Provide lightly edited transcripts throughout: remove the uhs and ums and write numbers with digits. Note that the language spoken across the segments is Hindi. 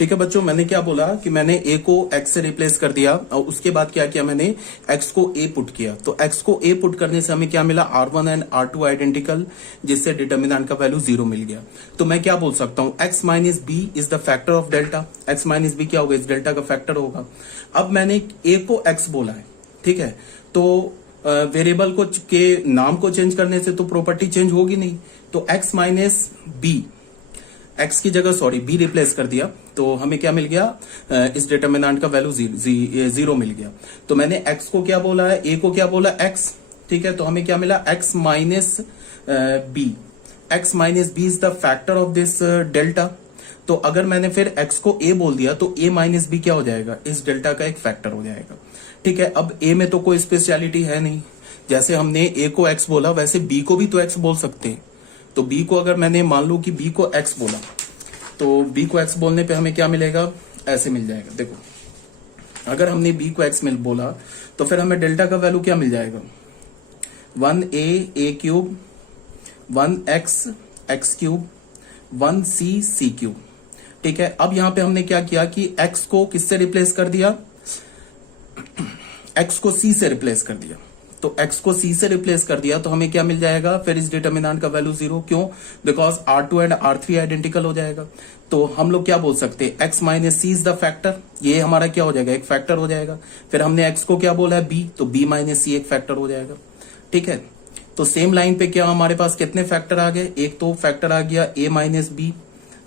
ठीक है बच्चों, मैंने क्या बोला कि मैंने a को x से रिप्लेस कर दिया और उसके बाद क्या किया, मैंने x को a पुट किया। तो x को a पुट करने से हमें क्या मिला, R1 एंड R2 आइडेंटिकल, जिससे डिटर्मिनेंट का वैल्यू 0 मिल गया। तो मैं क्या बोल सकता हूं, x minus B is the factor of delta. x minus B क्या होगा, इस डेल्टा का फैक्टर होगा। अब मैंने a को x बोला है, ठीक है, तो वेरिएबल को के नाम को चेंज करने से तो प्रॉपर्टी चेंज होगी नहीं। तो x माइनस बी, x की जगह सॉरी b रिप्लेस कर दिया, तो हमें क्या मिल गया, इस डिटर्मिनेंट का वैल्यू 0 मिल गया। तो मैंने x को क्या बोला है, a को क्या बोला x, ठीक है, तो हमें क्या मिला, x minus B. x minus B is the factor of this delta. तो अगर मैंने फिर x को a बोल दिया तो a माइनस बी क्या हो जाएगा, इस डेल्टा का एक फैक्टर हो जाएगा। ठीक है, अब a में तो कोई स्पेशलिटी है नहीं, जैसे हमने a को x बोला वैसे b को भी तो x बोल सकते हैं। तो b को अगर मैंने मान लो कि b को x बोला, तो b को x बोलने पे हमें क्या मिलेगा, ऐसे मिल जाएगा। देखो, अगर हमने b को x मिल बोला तो फिर हमें डेल्टा का वैल्यू क्या मिल जाएगा, 1a cube, 1x x cube, 1c c cube. ठीक है, अब यहां पे हमने क्या किया कि x को किससे रिप्लेस कर दिया, x को c से रिप्लेस कर दिया। तो x को c से रिप्लेस कर दिया तो हमें क्या मिल जाएगा, फिर इस डिटर्मिनेंट का वैल्यू 0। क्यों, because R2 and R3 identical हो जाएगा। तो हम लोग क्या बोल सकते हैं, x minus C is the factor, ये हमारा क्या हो जाएगा, एक फैक्टर हो जाएगा। फिर हमने x को क्या बोला है, b, तो b माइनस सी एक फैक्टर हो जाएगा। ठीक है, तो सेम लाइन पे क्या हमारे पास कितने फैक्टर आ गए, एक तो फैक्टर आ गया a माइनस बी,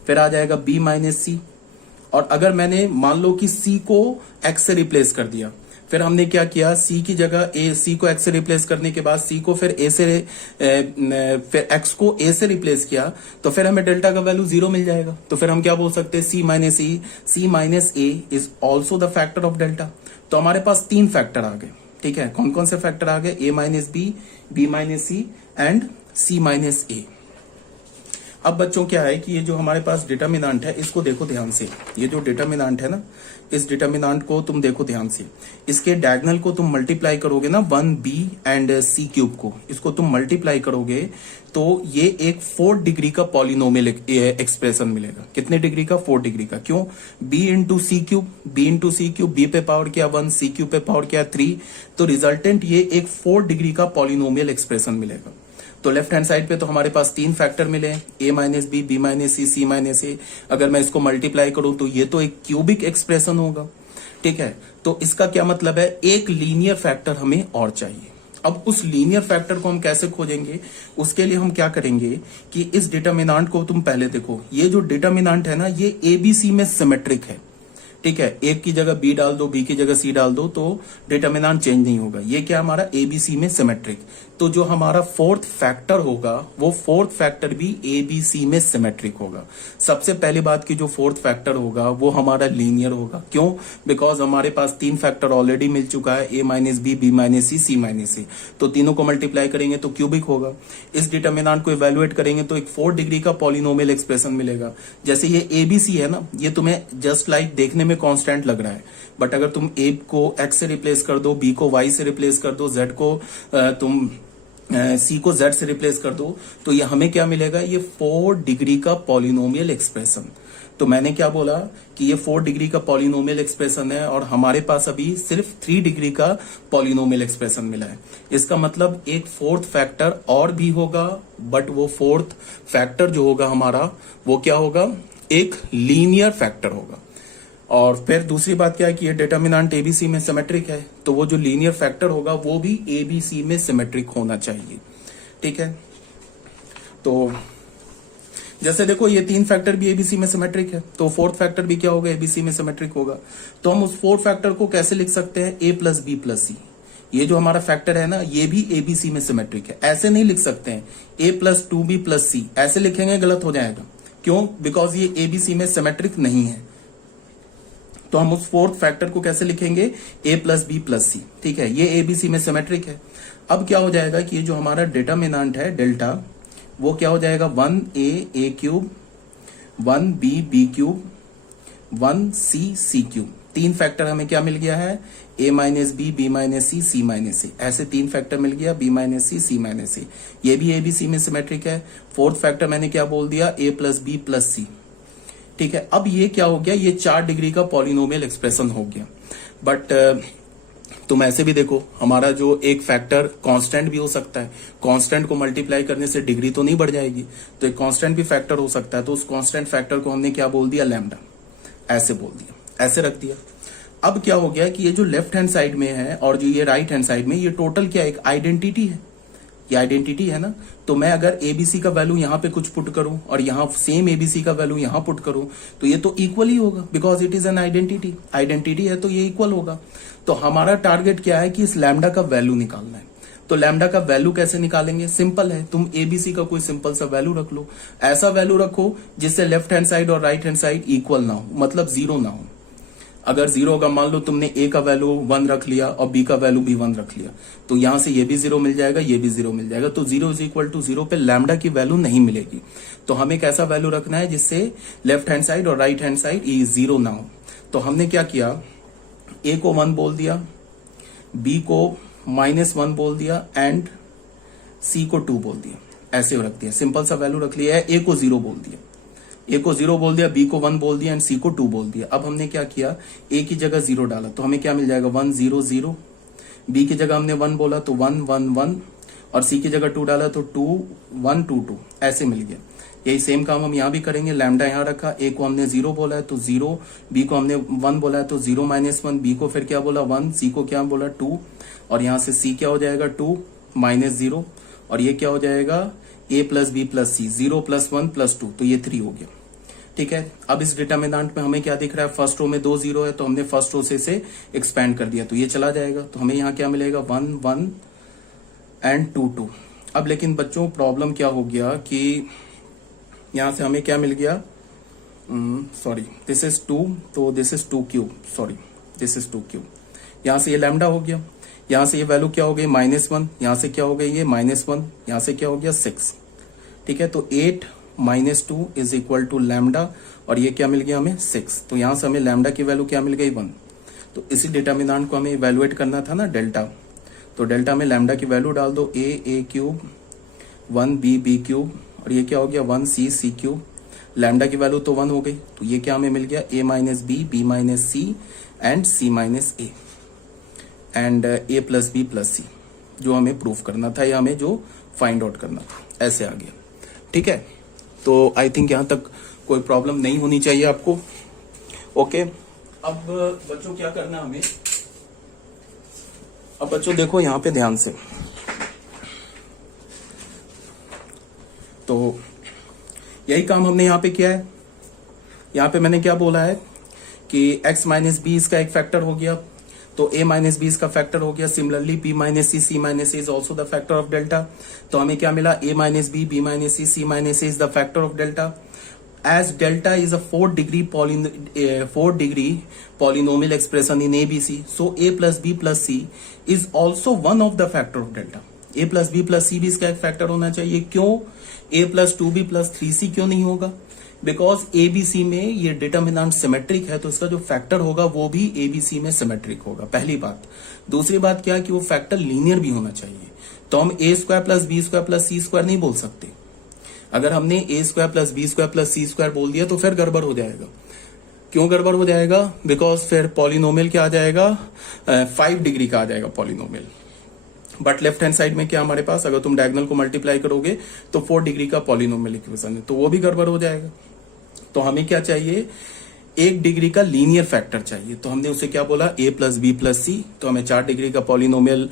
फिर आ जाएगा b माइनस सी। और अगर मैंने मान लो कि c को x से रिप्लेस कर दिया, फिर हमने क्या किया, c की जगह c को x से रिप्लेस करने के बाद c को फिर a से फिर x को a से रिप्लेस किया, तो फिर हमें डेल्टा का वैल्यू 0 मिल जाएगा। तो फिर हम क्या बोल सकते हैं, c minus a is also the factor of delta. तो हमारे पास 3 फैक्टर आ गए। ठीक है, कौन कौन से फैक्टर आ गए, a minus B, b minus C and c minus a। अब बच्चों क्या है कि ये जो हमारे पास डिटर्मिनेंट है, इसको देखो ध्यान से। ये जो डिटर्मिनेंट है ना, इस डिटर्मिनेंट को तुम देखो ध्यान से। इसके डायगोनल को तुम मल्टीप्लाई करोगे ना, 1b एंड c क्यूब को, इसको तुम मल्टीप्लाई करोगे तो ये एक 4 डिग्री का पॉलिनोमियल एक्सप्रेशन मिलेगा। कितने डिग्री का, 4 डिग्री का। क्यों, b इंटू सी क्यूब, b इंटू सी क्यूब, b पे पावर क्या 1, c क्यूब पे पावर क्या 3। तो रिजल्टेंट ये एक 4 डिग्री का पॉलिनोमियल एक्सप्रेशन मिलेगा। तो लेफ्ट हैंड साइड पे तो हमारे पास 3 फैक्टर मिले, a minus B, B minus C, C minus A. अगर मैं इसको मल्टीप्लाई करूं तो ये तो एक क्यूबिक एक्सप्रेशन होगा। ठीक है, तो इसका क्या मतलब है, एक लीनियर फैक्टर हमें और चाहिए। अब उस लीनियर फैक्टर को हम कैसे खोजेंगे, उसके लिए हम क्या करेंगे कि इस डिटर्मिनेंट को तुम पहले देखो। ये जो डिटर्मिनेंट है ना, ये एबीसी में सिमेट्रिक है। ठीक है, एक की जगह बी डाल दो, बी की जगह सी डाल दो, तो डिटर्मिनेंट चेंज नहीं होगा। ये क्या हमारा एबीसी में सिमेट्रिक। तो जो हमारा फोर्थ फैक्टर होगा, वो फोर्थ फैक्टर भी एबीसी में सिमेट्रिक होगा। सबसे पहली बात की जो फोर्थ फैक्टर होगा वो हमारा लीनियर होगा। क्यों, बिकॉज हमारे पास 3 फैक्टर ऑलरेडी मिल चुका है, ए minus B, B minus C, C minus सी। तो तीनों को मल्टीप्लाई करेंगे तो क्यूबिक होगा। इस डिटर्मिनेंट को इवेल्युएट करेंगे तो एक 4 डिग्री का पॉलिनोमियल एक्सप्रेशन मिलेगा। जैसे ये एबीसी है ना, ये तुम्हें जस्ट लाइक देखने में कांस्टेंट लग रहा है, बट अगर तुम a को x से रिप्लेस कर दो, b को y से रिप्लेस कर दो, z को तुम c को z से रिप्लेस कर दो, तो ये हमें क्या मिलेगा, ये 4 डिग्री का पॉलिनोमियल एक्सप्रेशन। तो मैंने क्या बोला कि ये 4 डिग्री का पॉलिनोमियल एक्सप्रेशन है और हमारे पास अभी सिर्फ 3 डिग्री का पॉलिनोमियल एक्सप्रेशन मिला है। इसका मतलब एक फोर्थ फैक्टर और भी होगा, बट वो फोर्थ फैक्टर जो होगा हमारा, वो क्या होगा, एक लीनियर फैक्टर होगा। और फिर दूसरी बात क्या है कि ये डिटर्मिनेंट एबीसी में सिमेट्रिक है, तो वो जो लीनियर फैक्टर होगा वो भी एबीसी में सिमेट्रिक होना चाहिए। ठीक है, तो जैसे देखो ये 3 फैक्टर भी एबीसी में सिमेट्रिक है, तो फोर्थ फैक्टर भी क्या होगा, एबीसी में सिमेट्रिक होगा। तो हम उस फोर्थ फैक्टर को कैसे लिख सकते हैं, a प्लस बी प्लस सी। ये जो हमारा फैक्टर है ना, ये भी एबीसी में सिमेट्रिक है। ऐसे नहीं लिख सकते हैं a प्लस 2b प्लस सी, ऐसे लिखेंगे गलत हो जाएगा। क्यों, बिकॉज ये एबीसी में सिमेट्रिक नहीं है। तो हम उस फोर्थ फैक्टर को कैसे लिखेंगे, a plus B plus C. ठीक है, ये एबीसी में सिमेट्रिक है। अब क्या हो जाएगा कि ये जो हमारा डिटर्मिनेंट है डेल्टा, वो क्या हो जाएगा, 1a cube, 1b B cube, 1c C cube. 3 factor हमें क्या मिल गया है, a minus B, B minus C, C minus C. ऐसे 3 फैक्टर मिल गया, b minus C, C minus C. ये भी एबीसी में सिमेट्रिक है। फोर्थ फैक्टर मैंने क्या बोल दिया, a plus B plus C. ठीक है, अब ये क्या हो गया, ये 4 डिग्री का पॉलिनोमियल एक्सप्रेशन हो गया। बट तुम ऐसे भी देखो, हमारा जो एक फैक्टर कांस्टेंट भी हो सकता है, कांस्टेंट को मल्टीप्लाई करने से डिग्री तो नहीं बढ़ जाएगी, तो एक कांस्टेंट भी फैक्टर हो सकता है। तो उस कांस्टेंट फैक्टर को हमने क्या बोल दिया, लैम्डा, ऐसे बोल दिया, ऐसे रख दिया। अब क्या हो गया कि ये जो लेफ्ट हैंड साइड में है और जो ये राइट हैंड साइड में, ये टोटल क्या, एक आइडेंटिटी है, ये आइडेंटिटी है ना। तो मैं अगर एबीसी का वैल्यू यहां पे कुछ पुट करूं और यहां सेम एबीसी का वैल्यू यहां पुट करूं, तो ये तो इक्वल ही होगा, because it is an identity, identity है तो ये इक्वल होगा। तो हमारा टारगेट क्या है कि इस लैम्डा का वैल्यू निकालना है। तो लैम्डा का वैल्यू कैसे निकालेंगे, सिंपल है, तुम एबीसी का कोई सिंपल सा वैल्यू रख लो, ऐसा वैल्यू रखो जिससे लेफ्ट हैंड साइड और राइट हैंड साइड इक्वल ना हो, मतलब जीरो ना हो। अगर जीरो होगा, मान लो तुमने ए का वैल्यू 1 रख लिया और बी का वैल्यू भी 1 रख लिया, तो यहां से ये भी 0 मिल जाएगा, ये भी 0 मिल जाएगा। तो 0 = 0 पे लैम्डा की वैल्यू नहीं मिलेगी। तो हमें कैसा वैल्यू रखना है जिससे लेफ्ट हैंड साइड और राइट हैंड साइड ये 0 ना हो। तो हमने क्या किया, ए को 1 बोल दिया, बी को -1 बोल दिया एंड सी को 2 बोल दिया, ऐसे रख दिया, सिंपल सा वैल्यू रख लिया है। ए को 0 बोल दिया, ए को 0 बोल दिया, बी को 1 बोल दिया एंड सी को 2 बोल दिया। अब हमने क्या किया, ए की जगह 0 डाला, तो हमें क्या मिल जाएगा, 1 0 0। बी की जगह हमने 1 बोला तो 1 1 1, और सी की जगह 2 डाला तो 2 1 2 2, ऐसे मिल गया। यही सेम काम हम यहाँ भी करेंगे। लैम्डा यहाँ रखा, ए को हमने 0 बोला है तो 0, बी को हमने 1 बोला है तो 0 -1, बी को फिर क्या बोला 1, सी को क्या बोला 2, और यहाँ से सी क्या हो जाएगा 2 -0, और ये क्या हो जाएगा a + b + c, 0 + 1 + 2, तो ये 3 हो गया। ठीक है, अब इस डिटरमिनेंट में हमें क्या दिख रहा है, फर्स्ट रो में 2 0 है, तो हमने फर्स्ट रो से इसे एक्सपेंड कर दिया, तो ये चला जाएगा। तो हमें यहाँ क्या मिलेगा, 1 1 एंड 2 2। अब लेकिन बच्चों प्रॉब्लम क्या हो गया कि यहां से हमें क्या मिल गया, सॉरी दिस इज 2, तो this is 2 cube, sorry this is 2 cube. यहां से ये लैम्डा हो गया, यहां से ये वैल्यू क्या हो गई -1, यहां से क्या हो गई ये -1, यहां से क्या हो गया 6। ठीक है, तो 8 - 2 = लैम्डा, और ये क्या मिल गया हमें 6। तो यहां से हमें लैम्डा की वैल्यू क्या मिल गई 1। तो इसी डिटरमिनेंट को हमें इवेलुएट करना था ना, डेल्टा। तो डेल्टा में लैम्डा की वैल्यू डाल दो, a³ 1 b³ और ये क्या हो गया 1 c³ लैम्डा की वैल्यू तो 1 हो गई, तो ये क्या हमें मिल गया a - b, b - c and c - a and a + b + c, जो हमें प्रूफ करना था या हमें जो फाइंड आउट करना था, ऐसे आ गया। ठीक है, तो आई थिंक यहां तक कोई प्रॉब्लम नहीं होनी चाहिए आपको। ओके, अब बच्चों क्या करना हमें, अब बच्चों देखो यहां पे ध्यान से, तो यही काम हमने यहां पे किया है। यहां पे मैंने क्या बोला है कि x - b इसका एक फैक्टर हो गया, तो a - b इसका फैक्टर हो गया। Similarly b - c, c - a is also the factor of delta. तो हमें क्या मिला, a - b, b - c, c - a is the factor of delta. As delta is a 4-degree polynomial expression in ABC, so a + b + c is also one of the factor of delta. a + b + c भी इसका एक फैक्टर होना चाहिए। क्यों a + 2b + 3c क्यों नहीं होगा, बिकॉज एबीसी में ये डिटरमिनेंट सिमेट्रिक है, तो इसका जो फैक्टर होगा वो भी एबीसी में सिमेट्रिक होगा, पहली बात। दूसरी बात क्या है कि वो फैक्टर लीनियर भी होना चाहिए। तो हम a² + b² + c² नहीं बोल सकते। अगर हमने a² + b² + c² बोल दिया तो फिर गड़बड़ हो जाएगा। क्यों गड़बड़ हो जाएगा, बिकॉज फिर पॉलिनोमियल क्या आ जाएगा, 5 डिग्री का आ जाएगा polynomial. But left hand side में क्या हमारे पास, अगर तुम डायगोनल को मल्टीप्लाई करोगे तो 4 डिग्री का पॉलिनोमियल इक्वेशन है, तो वो भी गड़बड़ हो जाएगा। तो हमें क्या चाहिए, 1 डिग्री का लीनियर फैक्टर चाहिए। तो हमने उसे क्या बोला, a + b + c, तो हमें 4 डिग्री का पॉलिनोमियल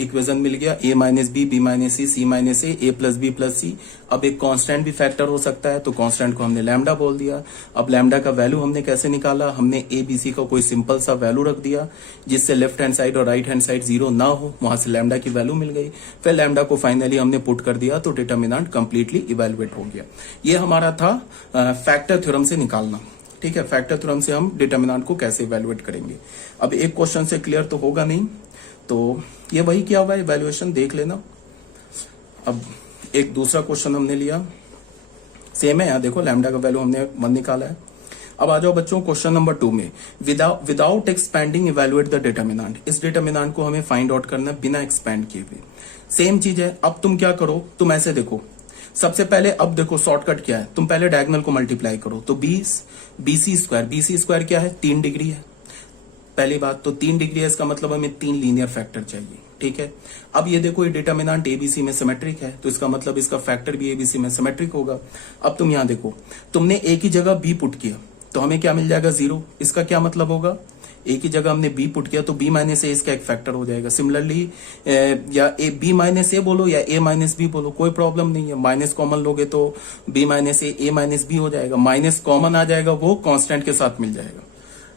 इक्वेशन मिल गया, a - b, b - c, c - a, a + b + c। अब एक कांस्टेंट भी फैक्टर हो सकता है, तो कांस्टेंट को हमने लैम्डा बोल दिया। अब लैम्डा का वैल्यू हमने कैसे निकाला, हमने a b c का कोई सिंपल सा वैल्यू रख दिया जिससे लेफ्ट हैंड साइड और राइट हैंड साइड 0 ना हो, वहां से लैम्डा की वैल्यू मिल गई। फिर लैम्डा को फाइनली हमने पुट कर दिया, तो डिटरमिनेंट कंप्लीटली इवेलुएट हो गया। ये हमारा था फैक्टर थ्योरम से निकालना। ठीक है, फैक्टर थ्योरम से हम डिटरमिनेंट को कैसे इवेलुएट करेंगे। अब एक क्वेश्चन से क्लियर तो होगा नहीं, तो ये वही किया हुआ है, इवेल्युएशन देख लेना। अब एक दूसरा क्वेश्चन हमने लिया, सेम है, यहाँ देखो लैम्डा का वैल्यू हमने 1 निकाला है। अब आ जाओ बच्चों क्वेश्चन नंबर 2 में, without expanding evaluate the determinant. इस डिटरमिनेंट को हमें फाइंड आउट करना बिना एक्सपेंड किए हुए। सेम चीज है। अब तुम क्या करो, तुम ऐसे देखो, सबसे पहले अब देखो शॉर्टकट क्या है, तुम पहले डायगोनल को मल्टीप्लाई करो तो 20 बीसी स्क्वायर क्या है 3 डिग्री है पहली बात, तो 3 डिग्री है इसका मतलब हमें 3 लीनियर फैक्टर चाहिए। ठीक है, अब ये देखो ये डिटर्मिनेंट एबीसी में सिमेट्रिक है तो इसका मतलब इसका फैक्टर भी एबीसी में सिमेट्रिक होगा। अब तुम यहां देखो तुमने एक ही जगह बी पुट किया तो हमें क्या मिल जाएगा 0, इसका क्या मतलब होगा एक ही जगह हमने बी पुट किया तो बी माइनस ए इसका एक फैक्टर हो जाएगा। सिमिलरली या ए बी माइनस ए बोलो या ए माइनस बी बोलो कोई प्रॉब्लम नहीं है, माइनस कॉमन लोगे तो बी माइनस ए माइनस बी हो जाएगा, माइनस कॉमन आ जाएगा वो कांस्टेंट के साथ मिल जाएगा।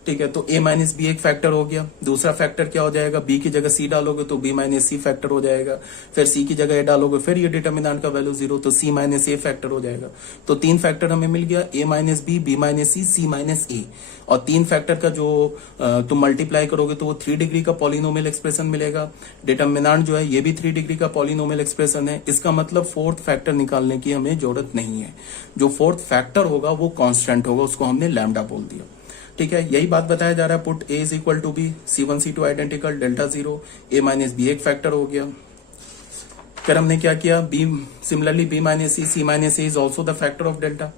ठीक है, तो a माइनस बी एक फैक्टर हो गया, दूसरा फैक्टर क्या हो जाएगा b की जगह c डालोगे तो b माइनस सी फैक्टर हो जाएगा, फिर c की जगह a डालोगे फिर ये डिटर्मिनेंट का वैल्यू 0 तो c माइनस ए फैक्टर हो जाएगा। तो 3 फैक्टर हमें मिल गया a minus B minus C c minus A, और 3 फैक्टर का जो तुम मल्टीप्लाई करोगे तो वो 3 डिग्री का पॉलिनोमियल एक्सप्रेशन मिलेगा। डिटर्मिनेंट जो है ये भी 3 डिग्री का पॉलिनोमियल एक्सप्रेशन है, इसका मतलब फोर्थ फैक्टर निकालने की हमें जरूरत नहीं है, जो फोर्थ फैक्टर होगा वो कांस्टेंट होगा, उसको हमने लैम्डा बोल दिया। ठीक है, यही बात बताया जा रहा है, put a is equal to B, C1 C2 identical, delta 0, a minus B एक फैक्टर हो गया। फिर हमने क्या किया b similarly b minus C minus A is also the factor of delta.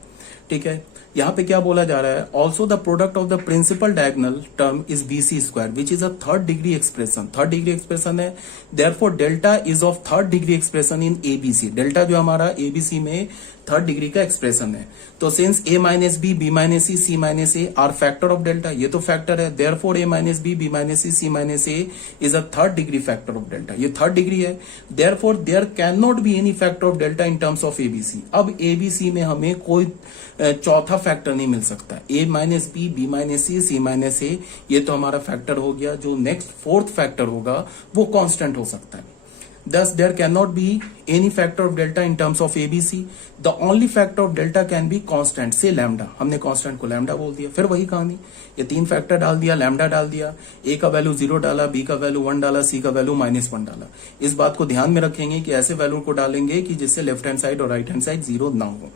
ठीक है, यहाँ पे क्या बोला जा रहा है, also the product of the principal diagonal term is BC square which is a third degree expression, third degree expression है, therefore delta is of third degree expression in ABC, delta जो हमारा एबीसी में थर्ड डिग्री का एक्सप्रेशन है। तो since a minus B minus C minus A are factor of delta, ये तो फैक्टर है, therefore a minus B minus C minus A is a third degree factor of delta, ये थर्ड डिग्री है, therefore there can not be any factor of delta in terms of ABC. अब एबीसी में हमें कोई चौथा फैक्टर नहीं मिल सकता, a minus B minus C minus A ये तो हमारा फैक्टर हो गया, जो नेक्स्ट फोर्थ फैक्टर होगा वो कांस्टेंट हो सकता है। Thus, there cannot be any factor of delta in terms of ABC. The only factor of delta can be constant, say lambda. हमने constant को lambda बोल दिया, फिर वही कहानी, ये 3 फैक्टर डाल दिया, lambda डाल दिया, a का वैल्यू 0 डाला, b का वैल्यू 1 डाला, c का वैल्यू -1 डाला। इस बात को ध्यान में रखेंगे कि ऐसे वैल्यू को डालेंगे कि जिससे लेफ्ट हैंड साइड और राइट हैंड साइड 0 ना हो।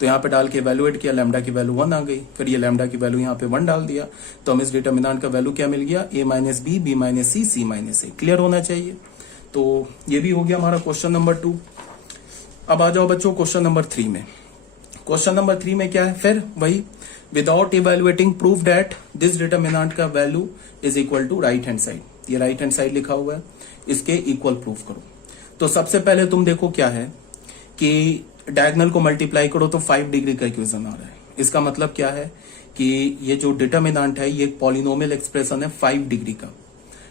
तो यहाँ पे डाल के इवेलुएट किया, लैम्डा की वैल्यू 1 आ गई, फिर ये लैम्डा की वैल्यू यहाँ पे 1 डाल दिया, तो हमें इस डिटर्मिनेंट का वैल्यू क्या मिल गया, a minus B minus C minus A. Clear होना चाहिए। तो ये भी हो गया हमारा क्वेश्चन नंबर 2। अब आ जाओ बच्चों क्वेश्चन नंबर 3 में। क्वेश्चन नंबर 3 में क्या है, फिर वही without evaluating prove that this determinant का value is equal to right hand side, ये राइट हैंड साइड लिखा हुआ है, इसके इक्वल प्रूफ करो। तो सबसे पहले तुम देखो क्या है कि डायगोनल को मल्टीप्लाई करो तो 5 डिग्री का इक्वेशन आ रहा है। इसका मतलब क्या है कि ये जो डिटर्मिनेंट है ये एक पॉलिनोमियल एक्सप्रेशन है 5 डिग्री का।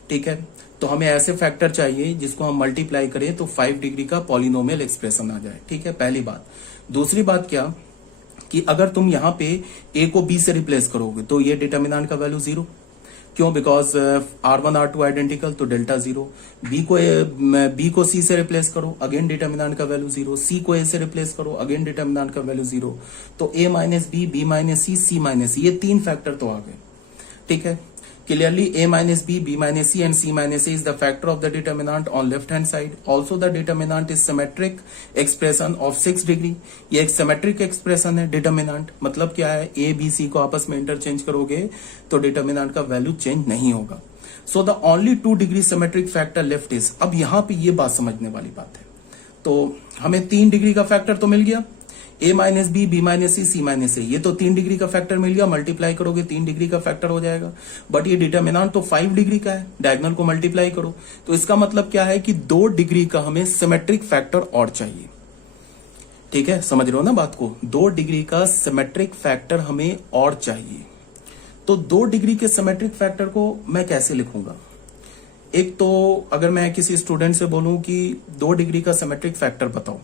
ठीक है, तो हमें ऐसे फैक्टर चाहिए जिसको हम मल्टीप्लाई करें तो 5 डिग्री का पॉलिनोमियल एक्सप्रेशन आ जाए। ठीक है, पहली बात। दूसरी बात क्या कि अगर तुम यहाँ पे a को b से रिप्लेस करोगे तो ये डिटर्मिनेंट का वैल्यू 0, क्यों, बिकॉज R1 R2 आइडेंटिकल तो डेल्टा 0। b को c से रिप्लेस करो, अगेन डिटर्मिनेंट का वैल्यू 0। c को a से रिप्लेस करो, अगेन डिटर्मिनेंट का वैल्यू 0। तो a minus B minus C minus ये 3 फैक्टर तो आ गए। ठीक है, clearly a minus b minus c and c minus a is the factor of the determinant on left hand side. Also the determinant is symmetric expression of 6 degree. ये एक symmetric expression है determinant, मतलब क्या है, a b c को आपस में इंटरचेंज करोगे तो determinant का वैल्यू चेंज नहीं होगा। So the only 2 degree symmetric factor left is, अब यहाँ पे ये बात समझने वाली बात है, तो हमें 3 डिग्री का फैक्टर तो मिल गया, a minus B minus C minus A, ये तो 3 डिग्री का फैक्टर मिल गया, मल्टीप्लाई करोगे 3 डिग्री का फैक्टर हो जाएगा। बट ये डिटर्मिनेंट तो 5 डिग्री का है, डायगोनल को मल्टीप्लाई करो तो इसका मतलब क्या है कि 2 डिग्री का हमें सिमेट्रिक फैक्टर और चाहिए। ठीक है, समझ रहे हो ना बात को, 2 डिग्री का सिमेट्रिक फैक्टर हमें और चाहिए। तो 2 डिग्री के सिमेट्रिक फैक्टर को मैं कैसे लिखूंगा, एक तो अगर मैं किसी स्टूडेंट से बोलूं कि 2 डिग्री का सिमेट्रिक फैक्टर बताओ,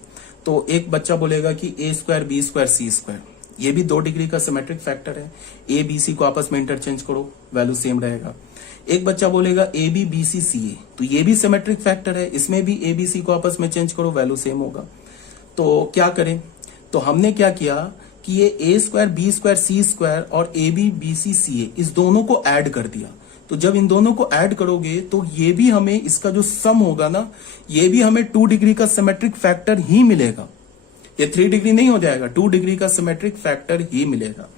तो एक बच्चा बोलेगा कि a square B square C square, ये भी 2 डिग्री का सिमेट्रिक फैक्टर है, a b c को आपस में इंटरचेंज करो वैल्यू सेम रहेगा। एक बच्चा बोलेगा a b b c c a, तो ये भी सिमेट्रिक फैक्टर है, इसमें भी a b c को आपस में चेंज करो वैल्यू सेम होगा। तो क्या करें, तो हमने क्या किया कि ये a square B square C square और a b b c c a इस दोनों को ऐड कर दिया। तो जब इन दोनों को ऐड करोगे तो ये भी हमें, इसका जो सम होगा ना, ये भी हमें 2 डिग्री का सिमेट्रिक फैक्टर ही मिलेगा, ये 3 डिग्री नहीं हो जाएगा, 2 डिग्री का सिमेट्रिक फैक्टर ही मिलेगा।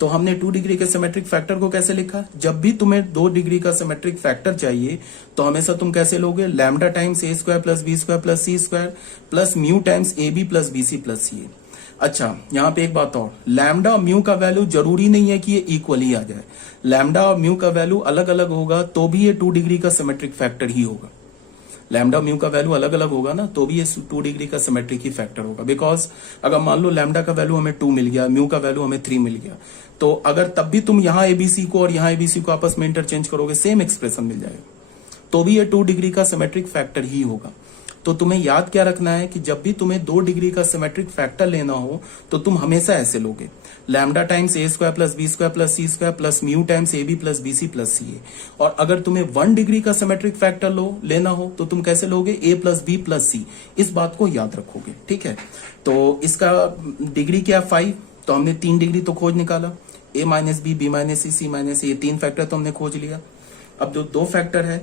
तो हमने 2 डिग्री के सिमेट्रिक फैक्टर को कैसे लिखा, जब भी तुम्हें 2 डिग्री का सिमेट्रिक फैक्टर चाहिए तो हमेशा तुम कैसे लोगे, lambda times A square plus B square plus C square plus mu times A B plus B C plus C. अच्छा, यहां पे एक बात और, लैम्डा और म्यू का वैल्यू जरूरी नहीं है कि ये इक्वल ही आ जाए। लैम्डा और म्यू का वैल्यू अलग अलग होगा तो भी ये 2 डिग्री का सिमेट्रिक फैक्टर ही होगा। लैम्डा म्यू का वैल्यू अलग अलग होगा ना, तो भी ये 2 डिग्री का सिमेट्रिक ही फैक्टर होगा। बिकॉज अगर मान लो लैम्डा का वैल्यू हमें 2 मिल गया, म्यू का वैल्यू हमें 3 मिल गया, तो अगर तब भी तुम यहाँ एबीसी को और यहाँ एबीसी को आपस में इंटरचेंज करोगे, सेम एक्सप्रेशन मिल जाएगा, तो भी ये 2 डिग्री का सिमेट्रिक फैक्टर ही होगा। तो तुम्हें याद क्या रखना है कि जब भी तुम्हें 2 डिग्री का सिमेट्रिक फैक्टर लेना हो तो तुम हमेशा ऐसे लोगे, lambda times A square plus B square plus C square plus mu times A B plus B C plus C A. और अगर तुम्हें 1 डिग्री का सिमेट्रिक फैक्टर लेना हो तो तुम कैसे लोगे, ए प्लस बी प्लस सी। इस बात को याद रखोगे, ठीक है। तो इसका डिग्री क्या, 5, तो हमने 3 डिग्री तो खोज निकाला, ए minus B minus C minus A, ये 3 फैक्टर तो हमने खोज लिया। अब जो 2 फैक्टर है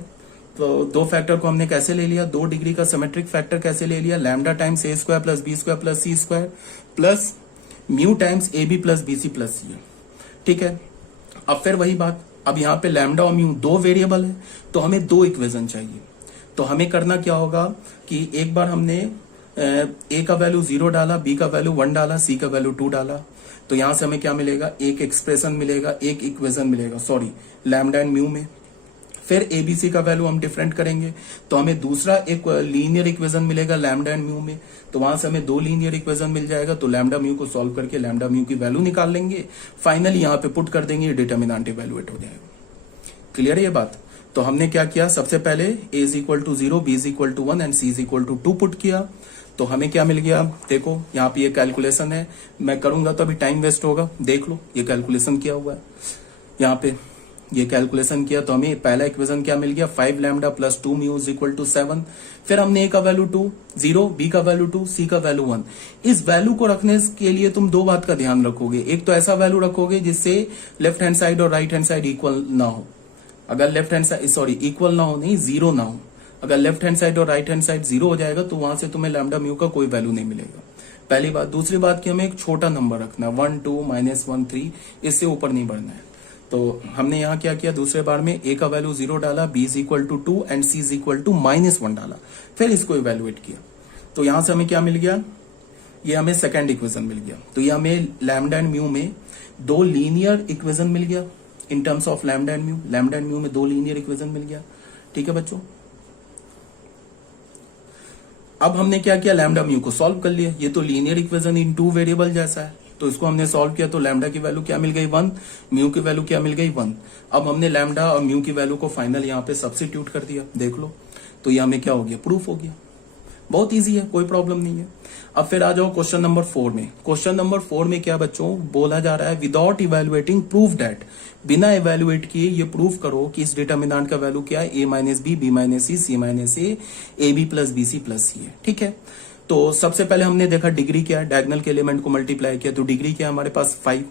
तो 2 फैक्टर को हमने कैसे ले लिया, 2 डिग्री का सिमेट्रिक फैक्टर कैसे ले लिया, lambda times A square plus B square plus C square plus mu times A B plus B C plus C, ठीक है। अब फिर वही बात, अब यहाँ पे लैम्डा और म्यू 2 वेरिएबल है तो हमें 2 इक्वेशन चाहिए। तो हमें करना क्या होगा कि एक बार हमने ए का वैल्यू 0 डाला, बी का वैल्यू 1 डाला, सी का वैल्यू 2 डाला, तो यहां से हमें क्या मिलेगा, एक एक्सप्रेशन मिलेगा, एक इक्वेशन मिलेगा, सॉरी, लैम्डा एंड म्यू में। फिर एबीसी का वैल्यू हम डिफरेंट करेंगे तो हमें दूसरा एक लीनियर इक्वेशन मिलेगा लैम्डा एंड म्यू में, तो वहां से हमें 2 लीनियर इक्वेशन मिल जाएगा। तो लैम्डा म्यू को सॉल्व करके लैम्डा म्यू की वैल्यू निकाल लेंगे, फाइनली यहाँ पे पुट कर देंगे, डिटर्मिनेंट इवैल्यूएट हो जाएगा। क्लियर है ये बात। तो हमने क्या किया, सबसे पहले a is equal to 0, b is equal to 1 and c is equal to 2 put किया। तो हमें क्या मिल गया, देखो यहाँ पे ये कैलकुलेशन है, मैं करूंगा तो अभी टाइम वेस्ट होगा, देख लो ये कैलकुलेशन किया हुआ है, यहाँ पे ये कैलकुलेशन किया तो हमें पहला इक्वेशन क्या मिल गया, 5 lambda plus 2 mu is equal to 7। फिर हमने ए का वैल्यू 2 0, बी का वैल्यू 2, सी का वैल्यू 1। इस वैल्यू को रखने के लिए तुम 2 बात का ध्यान रखोगे, एक तो ऐसा वैल्यू रखोगे जिससे लेफ्ट हैंड साइड और राइट हैंड साइड इक्वल ना हो, अगर left hand side sorry equal ना हो, नहीं 0 ना हो, अगर लेफ्ट हैंड साइड और राइट हैंड साइड 0 हो जाएगा तो वहां से तुम्हें लैम्डा म्यू का कोई वैल्यू नहीं मिलेगा, पहली बात। दूसरी बात कि हमें एक छोटा नंबर रखना है, 1 2 -1 3, इससे ऊपर नहीं बढ़ना है। तो हमने यहाँ क्या किया, दूसरे बार में ए का वैल्यू 0 डाला, B is equal to 2 and C is equal to -1 डाला, फिर इसको इवेल्युएट किया। तो यहां से हमें क्या मिल गया, ये हमें सेकंड इक्वेशन मिल गया। तो ये हमें लैम्डा एंड म्यू में 2 लीनियर इक्वेशन मिल गया in terms of lambda and mu, lambda and mu में 2 लीनियर इक्वेशन मिल गया, ठीक है बच्चों। अब हमने क्या किया, लैम्डा म्यू को सॉल्व कर लिया, ये तो लीनियर इक्वेशन इन 2 वेरिएबल जैसा है, तो इसको हमने सॉल्व किया तो लैम्डा की वैल्यू क्या मिल गई 1, म्यू की वैल्यू क्या मिल गई 1। अब हमने लैम्डा और म्यू की वैल्यू को फाइनल यहाँ पे सब्स्टिट्यूट कर दिया, देख लो, तो ये हमें क्या हो गया, प्रूफ हो गया। बहुत इजी है, कोई प्रॉब्लम नहीं है। अब फिर आ जाओ क्वेश्चन नंबर 4 में। क्वेश्चन नंबर 4 में क्या बच्चों बोला जा रहा है, विदाउट इवेल्युएटिंग प्रूव दैट, बिना इवेल्युएट किए ये प्रूव करो कि इस डिटर्मिनेंट का वैल्यू क्या है, a minus B minus C minus A B plus B C plus C है, ठीक है। तो सबसे पहले हमने देखा डिग्री क्या है, डायगोनल के एलिमेंट को मल्टीप्लाई किया, तो डिग्री क्या है हमारे पास 5,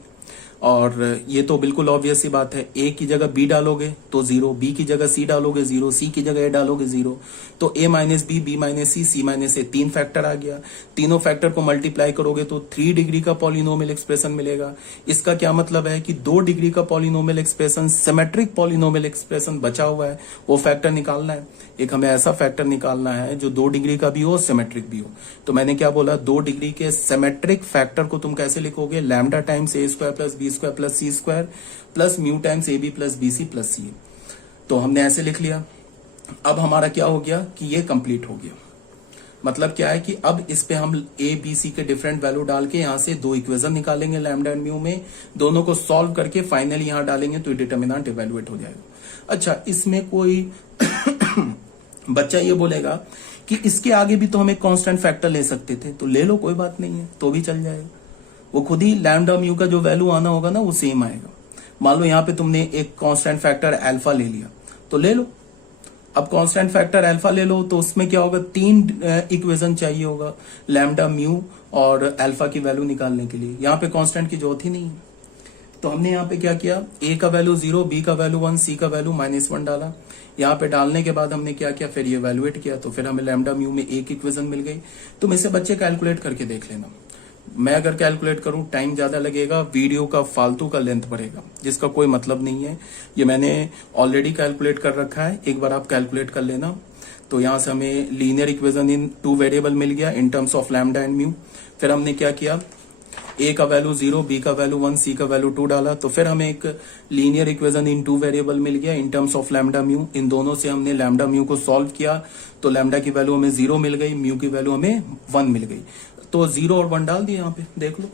और ये तो बिल्कुल ऑब्वियस सी बात है, ए की जगह बी डालोगे तो 0, बी की जगह सी डालोगे 0, सी की जगह ए डालोगे 0, तो ए minus B minus C minus ए, 3 फैक्टर आ गया। तीनों फैक्टर को मल्टीप्लाई करोगे तो 3 डिग्री का पॉलिनोमियल एक्सप्रेशन मिलेगा। इसका क्या मतलब है कि 2 डिग्री का polynomial expression, symmetric polynomial expression बचा हुआ है, वो फैक्टर निकालना है। एक हमें ऐसा फैक्टर निकालना है जो 2 डिग्री का भी हो, सिमेट्रिक भी हो। तो मैंने क्या बोला, 2 डिग्री के सिमेट्रिक फैक्टर को तुम कैसे लिखोगे, lambda times A square plus B square plus C square plus mu times A B plus B C plus C. तो हमने ऐसे लिख लिया। अब हमारा क्या हो गया कि ये कंप्लीट हो गया। मतलब क्या है कि अब इस पे हम ए बी सी के डिफरेंट वैल्यू डाल के यहाँ से 2 इक्वेशन निकालेंगे लैम्डा एंड म्यू में, दोनों को सॉल्व करके फाइनली यहाँ डालेंगे तो डिटर्मिनेंट इवेल्युएट हो जाएगा। अच्छा, इसमें कोई बच्चा ये बोलेगा कि इसके आगे भी तो हम एक कांस्टेंट फैक्टर ले सकते थे, तो ले लो, कोई बात नहीं है, तो भी चल जाएगा। वो खुद ही लैम्डा म्यू का जो वैल्यू आना होगा ना वो सेम आएगा। मान लो यहाँ पे तुमने एक कांस्टेंट फैक्टर अल्फा ले लिया, तो ले लो। अब कांस्टेंट फैक्टर अल्फा ले लो तो उसमें क्या होगा, 3 इक्वेशन चाहिए होगा लैम्डा म्यू और अल्फा की वैल्यू निकालने के लिए। यहाँ पे कांस्टेंट की जरूरत ही नहीं है। तो हमने यहाँ पे क्या किया, ए का वैल्यू 0, बी का वैल्यू 1, सी का वैल्यू -1 डाला। यहाँ पे डालने के बाद हमने क्या किया, फिर ये वैल्यूएट किया, तो फिर हमें लैम्डा म्यू में एक इक्वेशन मिल गई। तुम इसे बच्चे कैलकुलेट करके देख लेना, मैं अगर कैलकुलेट करूं टाइम ज्यादा लगेगा, वीडियो का फालतू का लेंथ बढ़ेगा, जिसका कोई मतलब नहीं है। ये मैंने ऑलरेडी कैलकुलेट कर रखा है, एक बार आप कैलकुलेट कर लेना। तो यहां से हमें लीनियर इक्वेशन इन 2 वेरिएबल मिल गया in terms of lambda and mu. फिर हमने क्या किया, ए का वैल्यू 0, बी का वैल्यू 1, सी का वैल्यू 2 डाला। तो फिर हमें एक लीनियर इक्वेशन इन 2 वेरिएबल मिल गया in terms of lambda mu. इन दोनों से हमने लैम्डा म्यू को सॉल्व किया, तो लैम्डा की वैल्यू हमें 0 मिल गई, म्यू की वैल्यू हमें 1 मिल गई। तो 0 और 1 डाल दिए यहाँ पे, देख लो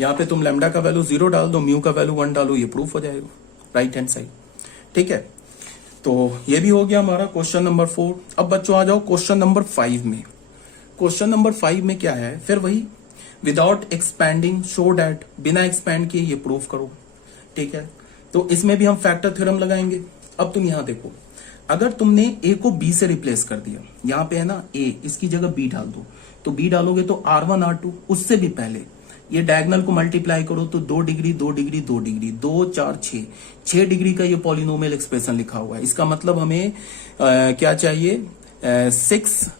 यहाँ पे तुम लैम्डा का वैल्यू 0 डाल दो, म्यू का वैल्यू 1 डालो, ये प्रूफ हो जाएगा राइट हैंड साइड। ठीक है, तो ये भी हो गया हमारा क्वेश्चन नंबर 4। अब बच्चों आ जाओ क्वेश्चन नंबर 5 में। क्वेश्चन नंबर 5 में क्या है, फिर वही विदाउट एक्सपैंडिंग शो डैट, बिना एक्सपैंड किए ये प्रूफ करो। ठीक है, तो इसमें भी हम फैक्टर थ्योरम लगाएंगे। अब तुम यहां देखो, अगर तुमने ए को बी से रिप्लेस कर दिया, यहां पे है ना ए, इसकी जगह बी डाल दो, तो बी डालोगे तो R1 R2, उससे भी पहले ये डायगोनल को मल्टीप्लाई करो तो 2 डिग्री 2 डिग्री 2 डिग्री 2 4 6 डिग्री का ये पॉलिनोमियल एक्सप्रेशन लिखा हुआ है। इसका मतलब हमें क्या चाहिए, 6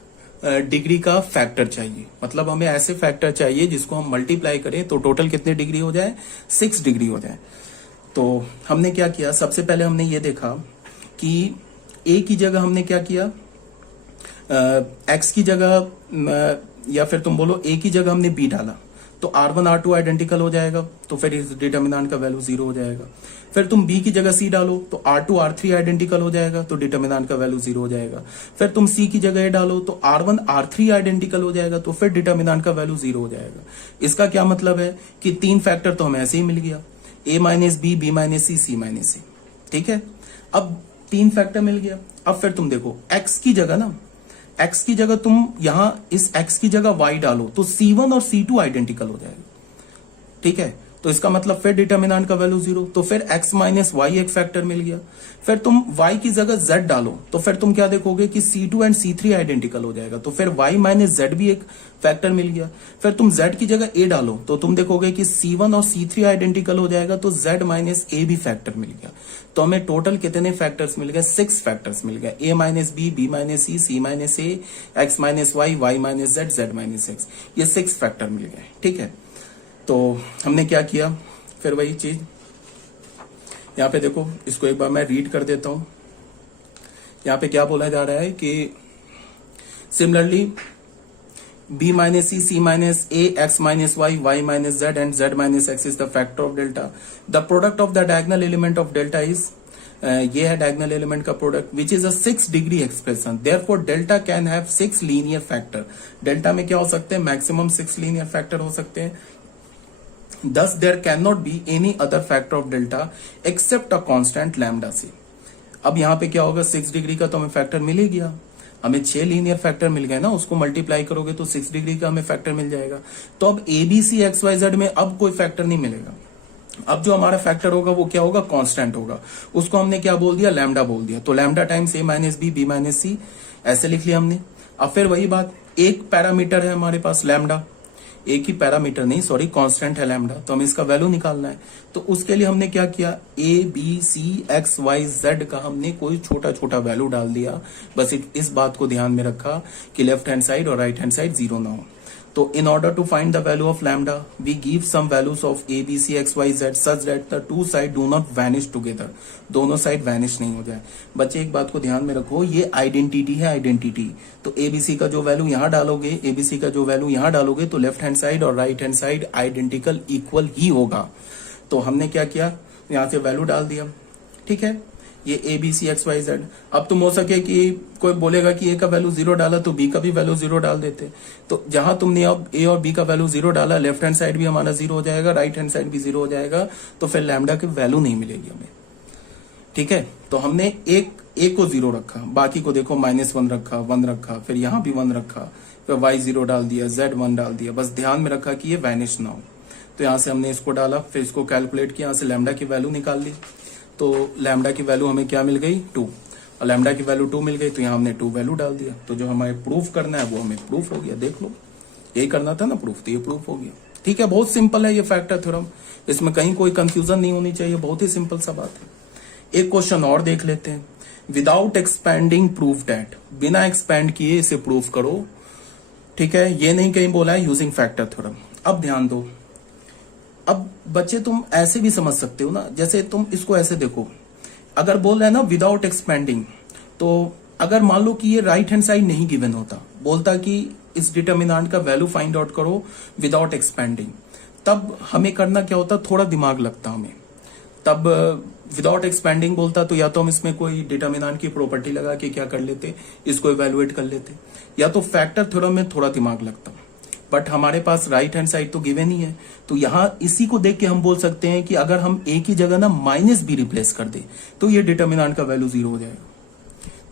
डिग्री का फैक्टर चाहिए। मतलब हमें ऐसे फैक्टर चाहिए जिसको हम मल्टीप्लाई करें तो टोटल कितने डिग्री हो जाए, 6 डिग्री हो जाए। तो हमने क्या किया, सबसे पहले हमने ये देखा कि ए की जगह हमने क्या किया, एक्स की जगह या फिर तुम बोलो ए की जगह हमने बी डाला, तो R1 R2 आइडेंटिकल हो जाएगा, तो फिर इस डिटर्मिनेंट का वैल्यू 0 हो जाएगा। फिर तुम B की जगह C डालो तो R2 R3 आइडेंटिकल हो जाएगा, तो डिटर्मिनेंट का वैल्यू 0 हो जाएगा। फिर तुम C की जगह A डालो तो R1 R3 आइडेंटिकल हो जाएगा, तो फिर डिटर्मिनेंट का वैल्यू 0 हो जाएगा। इसका क्या मतलब है कि 3 फैक्टर तो हमें ऐसे ही मिल गया, A minus B, B minus C, C minus C। ठीक है, अब 3 फैक्टर मिल गया। अब फिर तुम देखो x की जगह ना, x की जगह तुम यहां इस x की जगह y डालो तो C1 और C2 आइडेंटिकल हो जाएगा। ठीक है, तो इसका मतलब फिर डिटर्मिनेंट का वैल्यू 0, तो फिर x माइनस वाई एक फैक्टर मिल गया। फिर तुम y की जगह z डालो तो फिर तुम क्या देखोगे कि C2 एंड C3 आइडेंटिकल हो जाएगा, तो फिर y माइनस z भी एक फैक्टर मिल गया। फिर तुम z की जगह a डालो तो तुम देखोगे कि C1 और C3 आइडेंटिकल हो जाएगा, तो z माइनस a भी फैक्टर मिल गया। तो हमें टोटल कितने फैक्टर्स मिल गए, 6 फैक्टर्स मिल गए, a minus B, B minus C, C minus A, X minus Y, Y minus Z, Z minus X, ये 6 फैक्टर मिल गए। ठीक है, तो हमने क्या किया, फिर वही चीज यहाँ पे देखो, इसको एक बार मैं रीड कर देता हूं। यहाँ पे क्या बोला जा रहा है कि similarly b minus c, c minus a, x minus y, y minus z and z minus x is the factor of delta. The product of the diagonal element of delta is ये है diagonal element का product which is a 6 degree expression. Therefore delta can have 6 linear factor. delta में क्या हो सकते हैं, maximum 6 linear factor हो सकते हैं। Thus there cannot be any other factor of delta except a constant lambda c. अब यहाँ पे क्या होगा, 6 डिग्री का तो हमें फैक्टर मिल ही गया, हमें 6 लीनियर फैक्टर मिल गए ना, उसको मल्टीप्लाई करोगे तो 6 डिग्री का हमें फैक्टर मिल जाएगा। तो अब ABC XYZ में अब कोई फैक्टर नहीं मिलेगा। अब जो हमारा फैक्टर होगा वो क्या होगा, कांस्टेंट होगा। उसको हमने क्या बोल दिया, लैम्डा बोल दिया। तो lambda times A minus B, B minus C, ऐसे लिख लिया हमने। अब फिर वही बात, एक पैरामीटर है हमारे पास लैम्डा, एक ही पैरामीटर नहीं, सॉरी कांस्टेंट है लैम्डा, तो हमें इसका वैल्यू निकालना है। तो उसके लिए हमने क्या किया, A B C X Y Z का हमने कोई छोटा छोटा वैल्यू डाल दिया। बस इस बात को ध्यान में रखा कि लेफ्ट हैंड साइड और राइट हैंड साइड 0 ना हो। तो in order to find the value of lambda we give some values of A B C X Y Z such that the two side do not vanish together, दोनों साइड वैनिश नहीं हो जाए। बच्चे एक बात को ध्यान में रखो, ये आइडेंटिटी है, आइडेंटिटी। तो ABC का जो वैल्यू यहां डालोगे, ABC का जो वैल्यू यहां डालोगे, तो लेफ्ट हैंड साइड और right hand side identical equal ही होगा। तो हमने क्या किया, यहां से वैल्यू डाल दिया। ठीक है, ये ABC XYZ। अब तुम हो सके कि कोई बोलेगा कि A का वैल्यू 0 डाला तो B का भी वैल्यू 0 डाल देते। तो जहां तुमने अब A और B का वैल्यू 0 डाला, लेफ्ट हैंड साइड भी हमारा 0 हो जाएगा, राइट हैंड साइड भी 0 हो जाएगा, तो फिर लैम्डा की वैल्यू नहीं मिलेगी हमें। ठीक है, तो हमने एक को 0 रखा, बाकी को देखो -1 रखा, 1 रखा, फिर यहां भी 1 रखा, फिर Y 0 डाल दिया, Z 1 डाल दिया। बस ध्यान में रखा कि ये वैनिश ना हो। तो यहां से हमने इसको डाला, फिर इसको कैलकुलेट किया, यहां से लैम्डा की वैल्यू निकाल ली। तो लैम्डा की वैल्यू हमें क्या मिल गई, 2, और लैम्डा की वैल्यू 2 मिल गई, तो यहाँ हमने 2 वैल्यू डाल दिया। तो जो हमें प्रूफ करना है वो हमें प्रूफ हो गया। देख लो, यही करना था ना प्रूफ, तो ये प्रूफ हो गया। ठीक है, बहुत सिंपल है ये फैक्टर थ्योरम, इसमें कहीं कोई कंफ्यूजन नहीं होनी चाहिए, बहुत ही सिंपल सा बात है। एक क्वेश्चन और देख लेते हैं। विदाउट एक्सपैंडिंग प्रूफ डैट, बिना एक्सपैंड किए इसे प्रूफ करो। ठीक है, ये नहीं कहीं बोला है यूजिंग फैक्टर थ्योरम। अब ध्यान दो, अब बच्चे तुम ऐसे भी समझ सकते हो ना, जैसे तुम इसको ऐसे देखो, अगर बोल रहे हैं ना विदाउट एक्सपेंडिंग, तो अगर मान लो कि ये राइट हैंड साइड नहीं गिवन होता, बोलता कि इस डिटर्मिनेंट का वैल्यू फाइंड आउट करो विदाउट एक्सपेंडिंग, तब हमें करना क्या होता, थोड़ा दिमाग लगता हमें। तब विदाउट एक्सपेंडिंग बोलता तो या तो हम इसमें कोई डिटर्मिनेंट की प्रॉपर्टी लगा के क्या कर लेते, इसको इवेलुएट कर लेते, या तो फैक्टर थ्योरम में थोड़ा दिमाग लगता। बट हमारे पास राइट हैंड साइड तो गिवन ही है, तो यहां इसी को देख के हम बोल सकते हैं कि अगर हम ए की जगह ना माइनस बी रिप्लेस कर दे तो ये डिटर्मिनेंट का वैल्यू 0 हो जाएगा।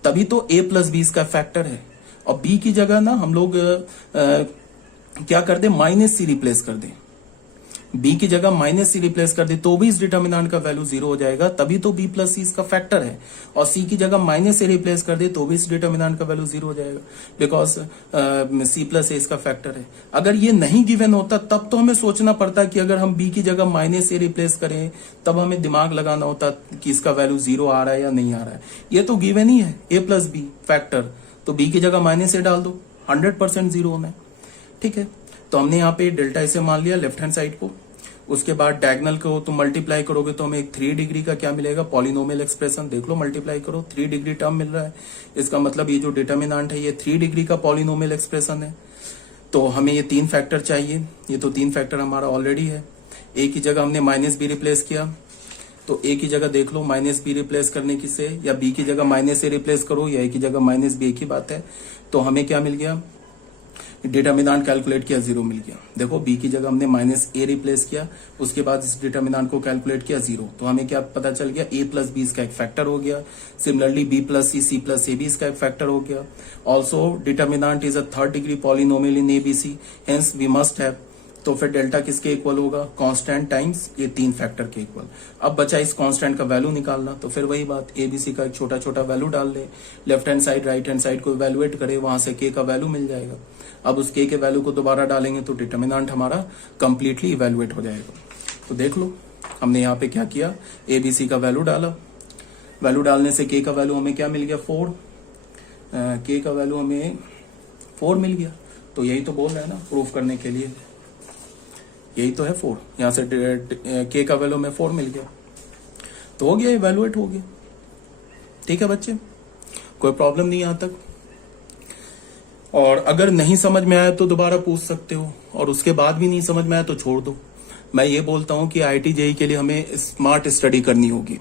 तभी तो a प्लस बी इसका फैक्टर है। और b की जगह ना हम लोग क्या कर दे, माइनस सी रिप्लेस कर दे, b की जगह माइनस सी रिप्लेस कर दे तो भी इस डिटर्मिनेंट का वैल्यू 0 हो जाएगा। तभी तो b प्लस सी इसका फैक्टर है। और c की जगह माइनस से रिप्लेस कर दे तो भी इस डिटर्मिनेंट का वैल्यू 0 हो जाएगा, बिकॉज c प्लस ए इसका फैक्टर है। अगर ये नहीं गिवन होता तब तो हमें सोचना पड़ता कि अगर हम b की जगह माइनस से रिप्लेस करें, तब हमें दिमाग लगाना होता कि इसका वैल्यू 0 आ रहा है या नहीं आ रहा है। ये तो गिवन ही है a प्लस बी फैक्टर, तो b की जगह माइनस से डाल दो, 100% 0 होना है। ठीक है, तो हमने यहाँ पे डेल्टा ऐसे मान लिया लेफ्ट हैंड साइड को। उसके बाद डायगोनल को तो मल्टीप्लाई करोगे तो हमें 3 डिग्री का क्या मिलेगा, पॉलिनोमियल एक्सप्रेशन। देख लो, मल्टीप्लाई करो, 3 डिग्री टर्म मिल रहा है। इसका मतलब ये जो डिटर्मिनेंट है ये 3 डिग्री का पॉलिनोमियल एक्सप्रेशन है। तो हमें ये 3 फैक्टर चाहिए, ये तो 3 फैक्टर हमारा ऑलरेडी है। ए की जगह हमने माइनस बी रिप्लेस किया, तो ए की जगह देख लो माइनस बी रिप्लेस करने की से, या बी की जगह माइनस ए रिप्लेस करो, या ए की जगह माइनस बी, एक ही बात है। तो हमें क्या मिल गया, डिटर्मिनेंट कैलकुलेट किया, 0 मिल गया। देखो b की जगह हमने माइनस ए रिप्लेस किया, उसके बाद इस डिटर्मिनेंट को कैलकुलेट किया 0, तो हमें क्या पता चल गया, a प्लस बी इसका एक फैक्टर हो गया। Similarly b plus C plus A B इसका एक फैक्टर हो गया। Also determinant is a 3rd degree polynomial in ABC, hence we must have. तो फिर डेल्टा किसके इक्वल होगा, कांस्टेंट टाइम्स ये 3 फैक्टर के इक्वल। अब बचा इस कांस्टेंट का वैल्यू निकालना, तो फिर वही बात, ABC का एक छोटा छोटा वैल्यू डाल ले, left hand side right hand side को इवेलुएट करे, वहां से k का वैल्यू मिल जाएगा। अब उस k के वैल्यू को दोबारा डालेंगे तो डिटर्मिनेंट हमारा कंप्लीटली इवेलुएट हो जाएगा। तो देख लो, हमने यहाँ पे क्या किया, ABC का वैल्यू डाला, वैल्यू डालने से k का वैल्यू हमें क्या मिल गया, 4, k का वैल्यू हमें 4 मिल गया। तो यही तो बोल रहे हैं ना प्रूफ करने के लिए, यही तो है 4, यहां से k का वैल्यू में 4 मिल गया, तो हो गया, इवेलुएट हो गया। ठीक है बच्चे, कोई प्रॉब्लम नहीं यहां तक। और अगर नहीं समझ में आया तो दोबारा पूछ सकते हो, और उसके बाद भी नहीं समझ में आया तो छोड़ दो। मैं ये बोलता हूं कि IIT JEE के लिए हमें स्मार्ट स्टडी करनी होगी।